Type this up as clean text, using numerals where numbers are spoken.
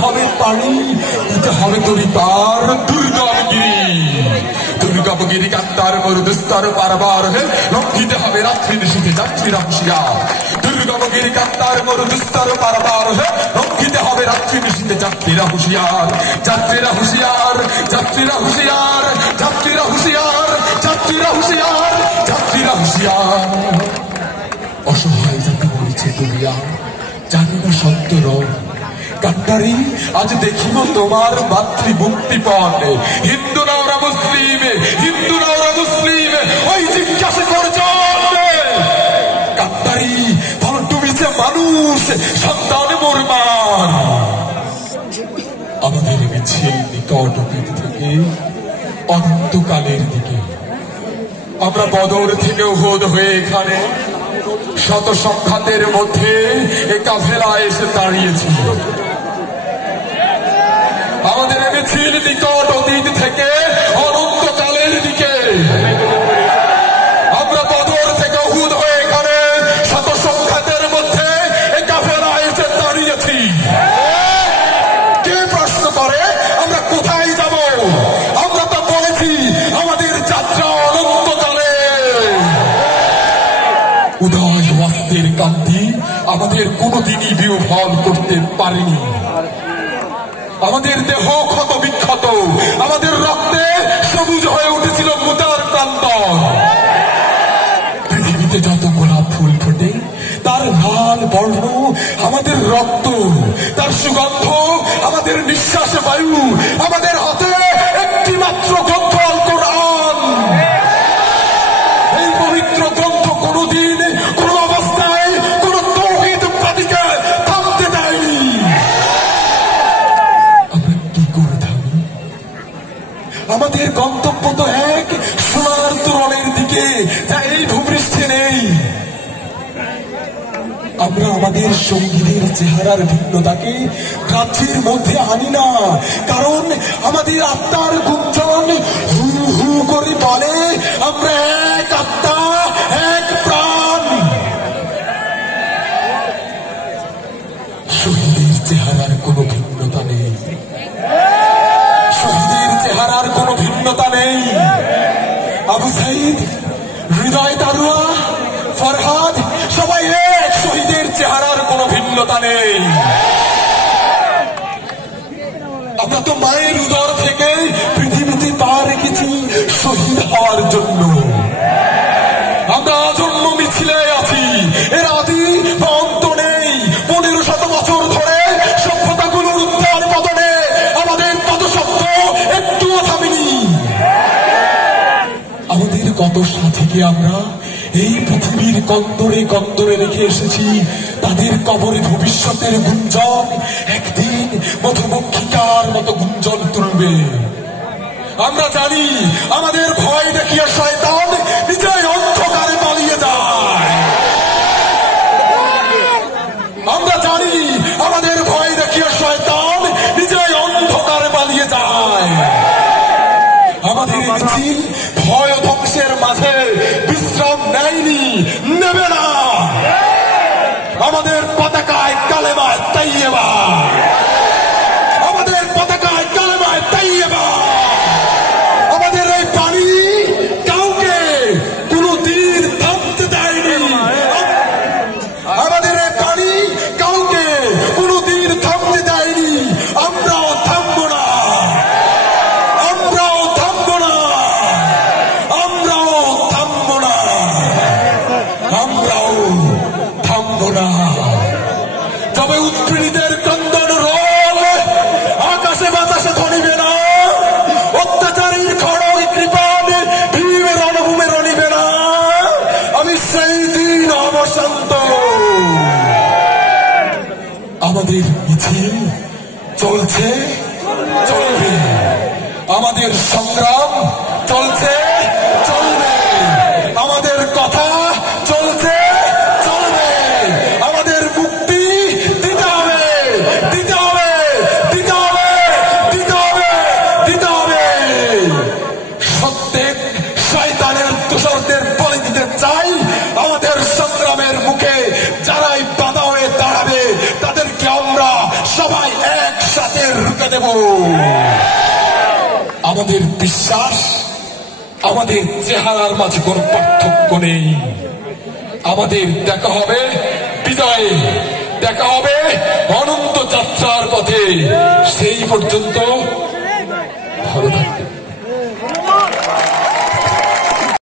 হবে পানি, দিতে হবে তরি পার দুর্গমগিরি। দুর্গমগিরি কান্তার মরুদুস্তর পারবার হে, লঙ্ঘিতে হবে রাত্রি নিশীথে যাত্রীরা হুঁশিয়ার। দুর্গমগিরি কান্তার মরুদুস্তর পারবার হে, লঙ্ঘিতে হবে রাত্রি নিশীথে যাত্রীরা হুঁশিয়ার। যাত্রীরা হুঁশিয়ার, যাত্রীরা হুঁশিয়ার, যাত্রীরা হুঁশিয়ার, যাত্রীরা হুঁশিয়ার, যাত্রীরা হুঁশিয়ার। অসহায় যাতে বলছে দুনিয়া, জানি না সত্য রং। কান্ডারি আজ দেখিব তোমার মাতৃমুক্তিপণ। হিন্দু না ওরা মুসলিম, হিন্দু না ওরা মুসলিম, ওই জিজ্ঞাসা করছেন। কান্ডারি বল তুমি যে মানুষ, সন্তান মোরমান। আমাদের মিছিল নিকট অতীত থেকে অনন্তকালের দিকে। আমরা বদর থেকে উহুদ হয়ে এখানে শত সংঘাতের মধ্যে এ কাফেলা এসে দাঁড়িয়েছি। আমাদের মিছিল নিকট অতীত থেকে অনন্তকালের দিকে। আমরা বদর থেকে উহুদ হয়ে এখানে শত সংঘাতের মধ্যে এ কাফেলা এসে দাঁড়িয়েছি। কে প্রশ্ন করে আমরা কোথায় যাব? আমরা তো বলেছি আমাদের যাত্রা অনন্তকালে। উদয় ওয়াস্তের কান্তি আমাদের কোনোদিনই বিহ্বল করতে পারেনি। আমাদের দেহ ক্ষত বিক্ষত, আমাদের রক্তে সবুজ হয়ে উঠেছিল মুতার প্রান্তর। পৃথিবীতে যত গোলাপ ফুল ফোটে তার লাল বর্ণ আমাদের রক্ত, তার সুগন্ধ আমাদের নিঃশ্বাস বায়ু। আমাদের হাতে একটি মাত্র গ্রন্থ আল কোরআন। এই পবিত্র গ্রন্থ কোনদিন কোন অবস্থায় কোন তাওহীদবাদীকে থামতে দেয়নি। আমরা কি করে থামি? আমাদের গন্তব্য তো এক, সোনার তোরণের দিকে, যা এই ভূপৃষ্ঠে নেই। আমরা আমাদের সঙ্গীদের চেহারার ভিন্নতাকে রাজ্যের মধ্যে আনি না, কারণ আমাদের আত্মার গুঞ্জন হু হু করে বলে আমরা এক আত্মা, এক প্রাণ। শহীদের চেহারার কোনো ভিন্নতা নেই, শহীদের চেহারার কোনো ভিন্নতা নেই। আবু সাইদ, হৃদয় তারুয়া, ফরহাদ সবাই এক, শহীদের চেহারার কোনো ভিন্নতা নেই। আমরা তো মায়ের উদর থেকে পৃথিবীতে পা রেখেছি শহীদ হওয়ার জন্য। আমরা আজন্ম মিছিলে আছি, এর আদি বা অন্ত নেই। 1500 বছর ধরে সভ্যতাগুলোর উত্থান পতনে আমাদের পদশব্দ একটুও থামেনি। আমাদের কত সাথীকে আমরা এই পৃথিবীর কন্দরে কন্দরে রেখে এসেছি। তাদের কবরে ভবিষ্যতের গুঞ্জন একদিন মধুমক্ষিকার মতো গুঞ্জন তুলবে। আমরা জানি আমাদের ভয় দেখিয়ে শয়তান নিজেই অন্ধকারে পালিয়ে যায়। আমরা জানি আমাদের ভয় দেখিয়ে শয়তান নিজেই অন্ধকারে পালিয়ে যায়। আমাদের মিছিল ভয় ধ্বংসের মাঝে বিশ্রাম নেয়নি, নেবে না। আমাদের পতাকায় কালেমায় তাইয়্যিবা, আমাদের পতাকায় কালেমায় তাইয়্যিবা। আমাদের এই পানি কাউকে কোনদিন থামতে দেয়নি। আমাদের এই পানি কাউকে কোনদিন থামতে দেয়নি। আমরাও থামবো না, আমরাও থামবো না, আমরাও থামবো না, আমরাও থামবো না। তবে উৎপীড়িতের ক্রন্দন রোল আকাশে বাতাসে ধরিবে না, অত্যাচারীর খড়গ কৃপান ভীমের রণভূমে রণিবে না। আমি সেই দিন অবসান্ত। আমাদের মিছিল চলছে, চলবে। আমাদের সংগ্রাম চলছে, চলবে। আমাদের কথা চলছে, চলবে। আমাদের মুক্তি দিতে হবে, দিতে হবে, দিতে হবে, দিতে হবে, দিতে হবে। সত্যের শয়তানের দোষরদের বলে দিতে চাই, আমাদের সংগ্রামের মুখে যারাই বাধা হয়ে দাঁড়াবে তাদেরকে আমরা সবাই একসাথে রুখে দেব। আমাদের বিশ্বাস, আমাদের চেহারার মাঝে কোনো পার্থক্য নেই। আমাদের দেখা হবে বিজয়ে, দেখা হবে অনন্ত যাত্রার পথে। সেই পর্যন্ত